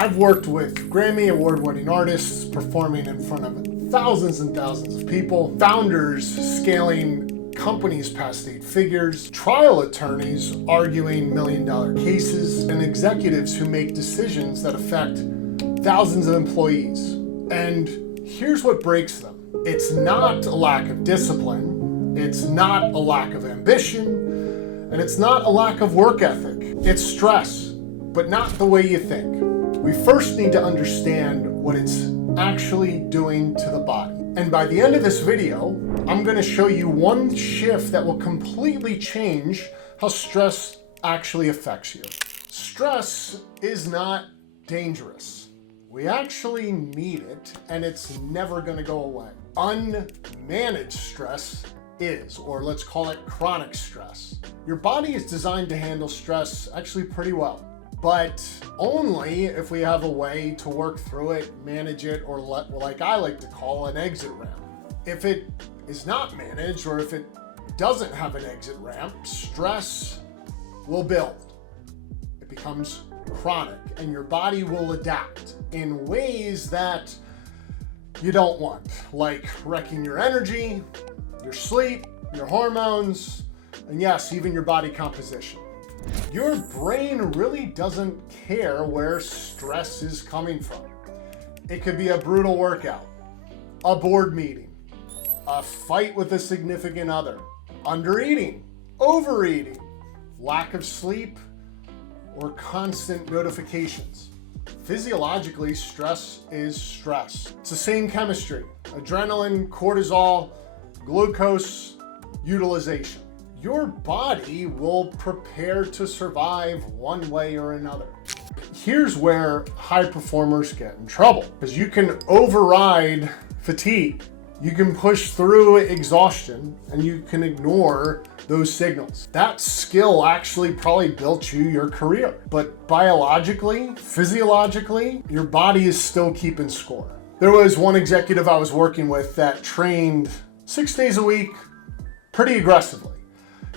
I've worked with Grammy award-winning artists performing in front of thousands and thousands of people, founders scaling companies past 8 figures, trial attorneys arguing million-dollar cases, and executives who make decisions that affect thousands of employees. And here's what breaks them. It's not a lack of discipline, it's not a lack of ambition, and it's not a lack of work ethic. It's stress, but not the way you think. We first need to understand what it's actually doing to the body. And by the end of this video, I'm going to show you one shift that will completely change how stress actually affects you. Stress is not dangerous. We actually need it, and it's never going to go away. Unmanaged stress is, or let's call it chronic stress. Your body is designed to handle stress actually pretty well, but only if we have a way to work through it, manage it, or like I like to call an exit ramp. If it is not managed, or if it doesn't have an exit ramp, stress will build. It becomes chronic, and your body will adapt in ways that you don't want, like wrecking your energy, your sleep, your hormones, and yes, even your body composition. Your brain really doesn't care where stress is coming from. It could be a brutal workout, a board meeting, a fight with a significant other, undereating, overeating, lack of sleep, or constant notifications. Physiologically, stress is stress. It's the same chemistry: adrenaline, cortisol, glucose utilization. Your body will prepare to survive one way or another. Here's where high performers get in trouble, because you can override fatigue, you can push through exhaustion, and you can ignore those signals. That skill actually probably built you your career, but biologically, physiologically, your body is still keeping score. There was one executive I was working with that trained 6 days a week pretty aggressively.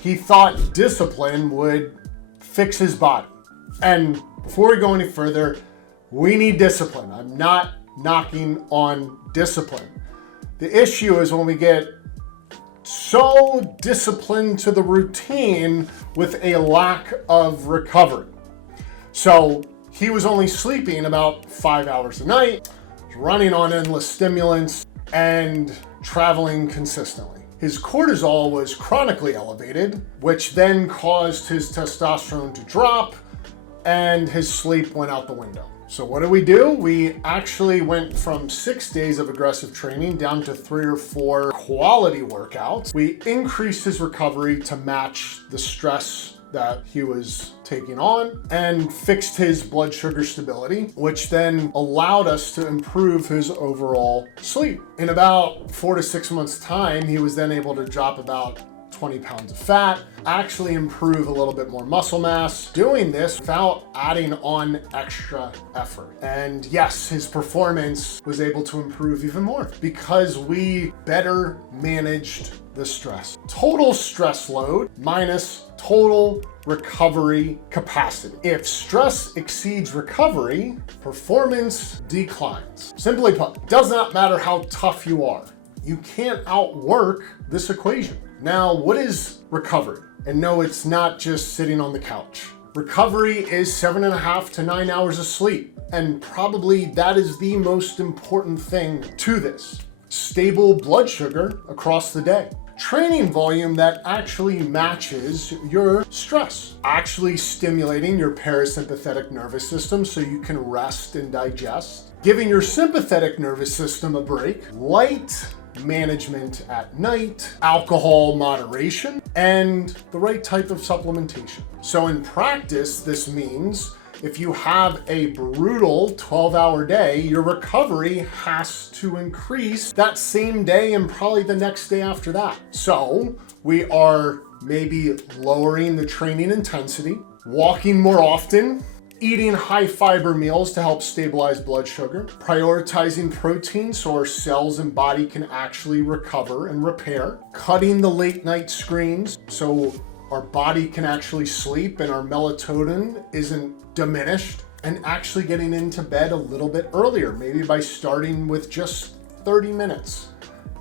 He thought discipline would fix his body. And before we go any further, we need discipline. I'm not knocking on discipline. The issue is when we get so disciplined to the routine with a lack of recovery. So he was only sleeping about 5 hours a night, running on endless stimulants, and traveling consistently. His cortisol was chronically elevated, which then caused his testosterone to drop, and his sleep went out the window. So what do? We actually went from 6 days of aggressive training down to 3 or 4 quality workouts. We increased his recovery to match the stress that he was taking on, and fixed his blood sugar stability, which then allowed us to improve his overall sleep. In about 4 to 6 months' time, he was then able to drop about 20 pounds of fat, actually improve a little bit more muscle mass, doing this without adding on extra effort. And yes, his performance was able to improve even more because we better managed the stress. Total stress load minus total recovery capacity. If stress exceeds recovery, performance declines. Simply put, it does not matter how tough you are. You can't outwork this equation. Now, what is recovery? And no, it's not just sitting on the couch. Recovery is 7.5 to 9 hours of sleep. And probably that is the most important thing to this. Stable blood sugar across the day. Training volume that actually matches your stress. Actually stimulating your parasympathetic nervous system so you can rest and digest. Giving your sympathetic nervous system a break. Light management at night, alcohol moderation, and the right type of supplementation. So in practice, this means if you have a brutal 12-hour day, your recovery has to increase that same day and probably the next day after that. So we are maybe lowering the training intensity, walking more often, eating high fiber meals to help stabilize blood sugar, prioritizing protein so our cells and body can actually recover and repair, cutting the late night screens so our body can actually sleep and our melatonin isn't diminished, and actually getting into bed a little bit earlier, maybe by starting with just 30 minutes.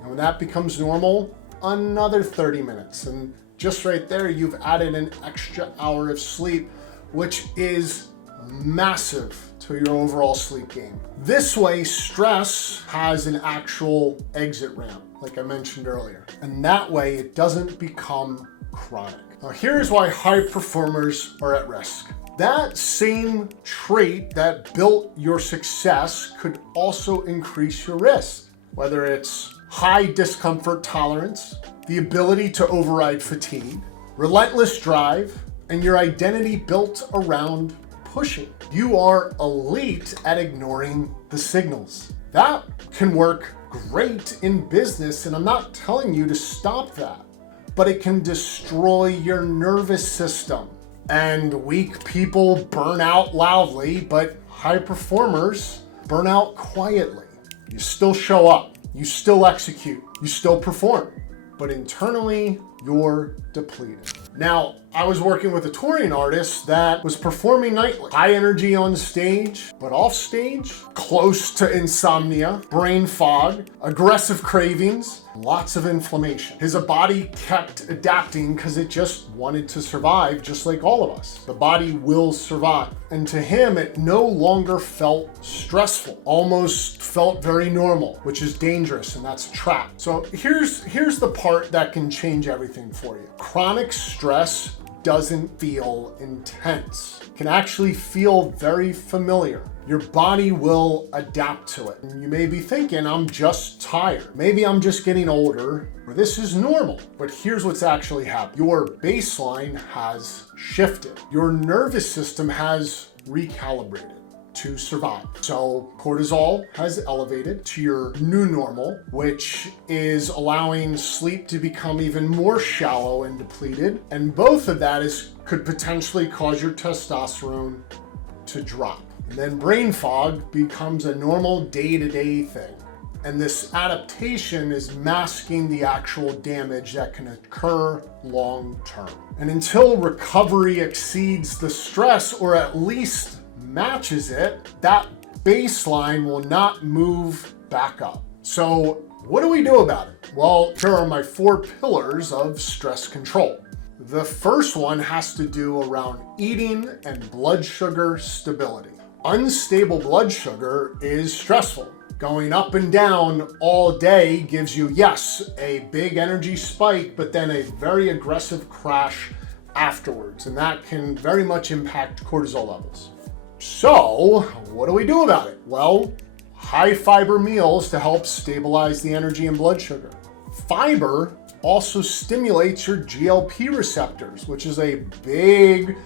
And when that becomes normal, another 30 minutes. And just right there, you've added an extra hour of sleep, which is massive to your overall sleep game. This way, stress has an actual exit ramp, like I mentioned earlier. And that way, it doesn't become chronic. Now, here's why high performers are at risk. That same trait that built your success could also increase your risk, whether it's high discomfort tolerance, the ability to override fatigue, relentless drive, and your identity built around pushing. You are elite at ignoring the signals. That can work great in business, and I'm not telling you to stop that, but it can destroy your nervous system. And weak people burn out loudly, but high performers burn out quietly. You still show up, you still execute, you still perform, but internally you're depleted. Now, I was working with a touring artist that was performing nightly. High energy on stage, but off stage, close to insomnia, brain fog, aggressive cravings, lots of inflammation. His body kept adapting because it just wanted to survive, just like all of us. The body will survive. And to him, it no longer felt stressful, almost felt very normal, which is dangerous, and that's a trap. So here's the part that can change everything for you. Chronic stress doesn't feel intense. It can actually feel very familiar. Your body will adapt to it. And you may be thinking, I'm just tired. Maybe I'm just getting older, or this is normal. But here's what's actually happened. Your baseline has shifted. Your nervous system has recalibrated to survive. So cortisol has elevated to your new normal, which is allowing sleep to become even more shallow and depleted. And both of that could potentially cause your testosterone to drop. And then brain fog becomes a normal day-to-day thing. And this adaptation is masking the actual damage that can occur long-term. And until recovery exceeds the stress, or at least matches it, that baseline will not move back up. So what do we do about it? Well, here are my 4 pillars of stress control. The first one has to do around eating and blood sugar stability. Unstable blood sugar is stressful. Going up and down all day gives you, yes, a big energy spike, but then a very aggressive crash afterwards. And that can very much impact cortisol levels. So what do we do about it? Well, high fiber meals to help stabilize the energy and blood sugar. Fiber also stimulates your GLP receptors, which is a big,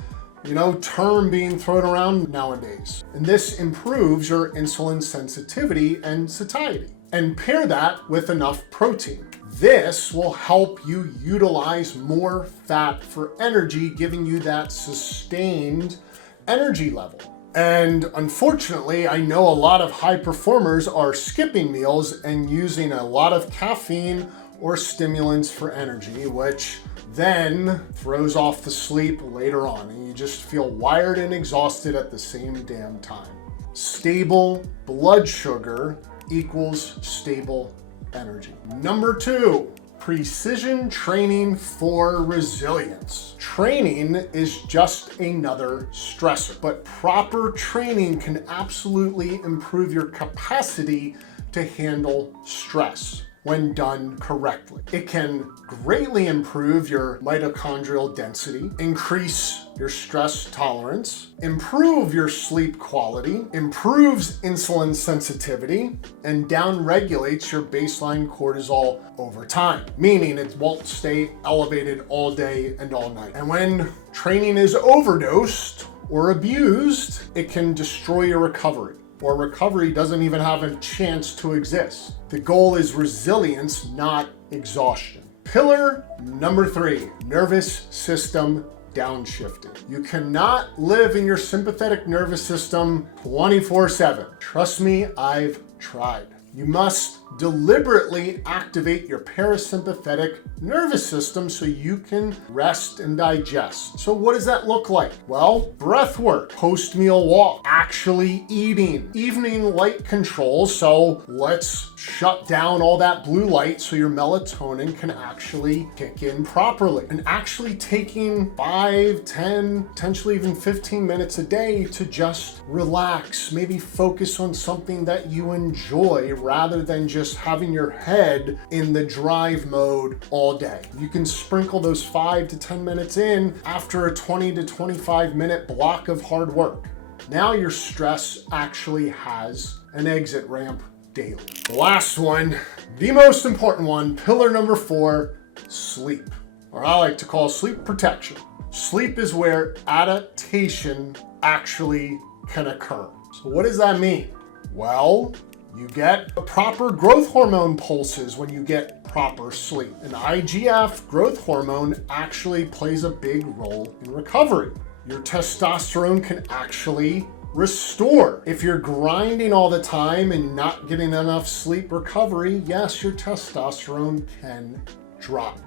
term being thrown around nowadays. And this improves your insulin sensitivity and satiety. And pair that with enough protein. This will help you utilize more fat for energy, giving you that sustained energy level. And unfortunately, I know a lot of high performers are skipping meals and using a lot of caffeine or stimulants for energy, which then throws off the sleep later on, and you just feel wired and exhausted at the same damn time. Stable blood sugar equals stable energy. Number 2, precision training for resilience. Training is just another stressor, but proper training can absolutely improve your capacity to handle stress when done correctly. It can greatly improve your mitochondrial density, increase your stress tolerance, improve your sleep quality, improves insulin sensitivity, and downregulates your baseline cortisol over time, meaning it won't stay elevated all day and all night. And when training is overdosed or abused, it can destroy your recovery, or recovery doesn't even have a chance to exist. The goal is resilience, not exhaustion. Pillar number 3, nervous system downshifting. You cannot live in your sympathetic nervous system 24/7. Trust me, I've tried. You must deliberately activate your parasympathetic nervous system so you can rest and digest. So what does that look like? Well, breath work, post-meal walk, actually eating, evening light control. So let's shut down all that blue light so your melatonin can actually kick in properly. And actually taking 5, 10, potentially even 15 minutes a day to just relax, maybe focus on something that you enjoy rather than just having your head in the drive mode all day. You can sprinkle those 5 to 10 minutes in after a 20 to 25 minute block of hard work. Now your stress actually has an exit ramp daily. The last one, the most important one, pillar number 4, sleep, or I like to call sleep protection. Sleep is where adaptation actually can occur. So what does that mean? Well, you get proper growth hormone pulses when you get proper sleep. And IGF, growth hormone, actually plays a big role in recovery. Your testosterone can actually restore. If you're grinding all the time and not getting enough sleep recovery, yes, your testosterone can drop.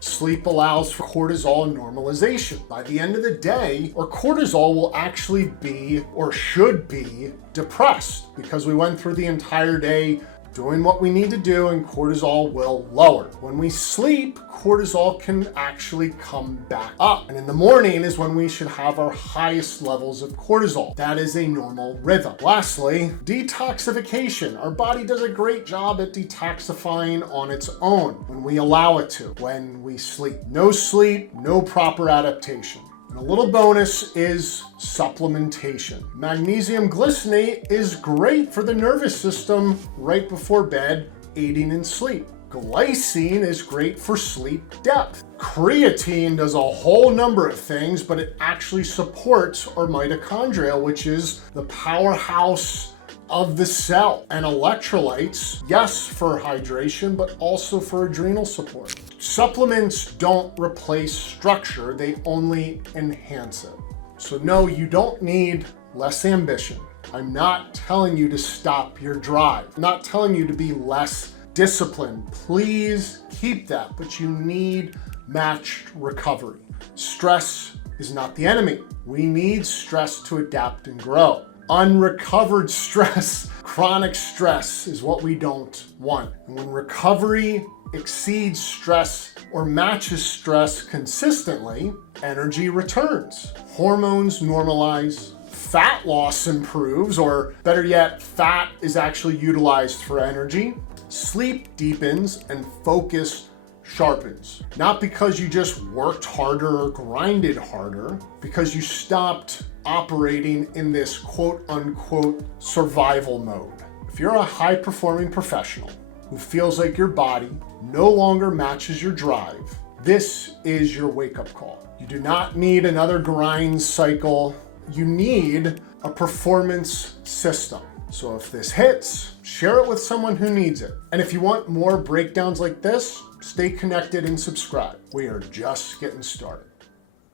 Sleep allows for cortisol normalization. By the end of the day, our cortisol will actually be, or should be, depressed because we went through the entire day doing what we need to do and cortisol will lower. When we sleep, cortisol can actually come back up. And in the morning is when we should have our highest levels of cortisol. That is a normal rhythm. Lastly, detoxification. Our body does a great job at detoxifying on its own when we allow it to, when we sleep. No sleep, no proper adaptation. And a little bonus is supplementation. Magnesium glycinate is great for the nervous system right before bed, aiding in sleep. Glycine is great for sleep depth. Creatine does a whole number of things, but it actually supports our mitochondria, which is the powerhouse of the cell. And electrolytes, yes, for hydration, but also for adrenal support. Supplements don't replace structure, they only enhance it. So no, you don't need less ambition. I'm not telling you to stop your drive. I'm not telling you to be less disciplined. Please keep that, but you need matched recovery. Stress is not the enemy. We need stress to adapt and grow. Unrecovered stress, chronic stress is what we don't want. And when recovery exceeds stress or matches stress consistently, energy returns. Hormones normalize, fat loss improves, or better yet, fat is actually utilized for energy. Sleep deepens and focus sharpens. Not because you just worked harder or grinded harder, because you stopped operating in this quote unquote survival mode. If you're a high performing professional who feels like your body no longer matches your drive, this is your wake up call. You do not need another grind cycle. You need a performance system. So if this hits, share it with someone who needs it. And if you want more breakdowns like this, stay connected and subscribe. We are just getting started.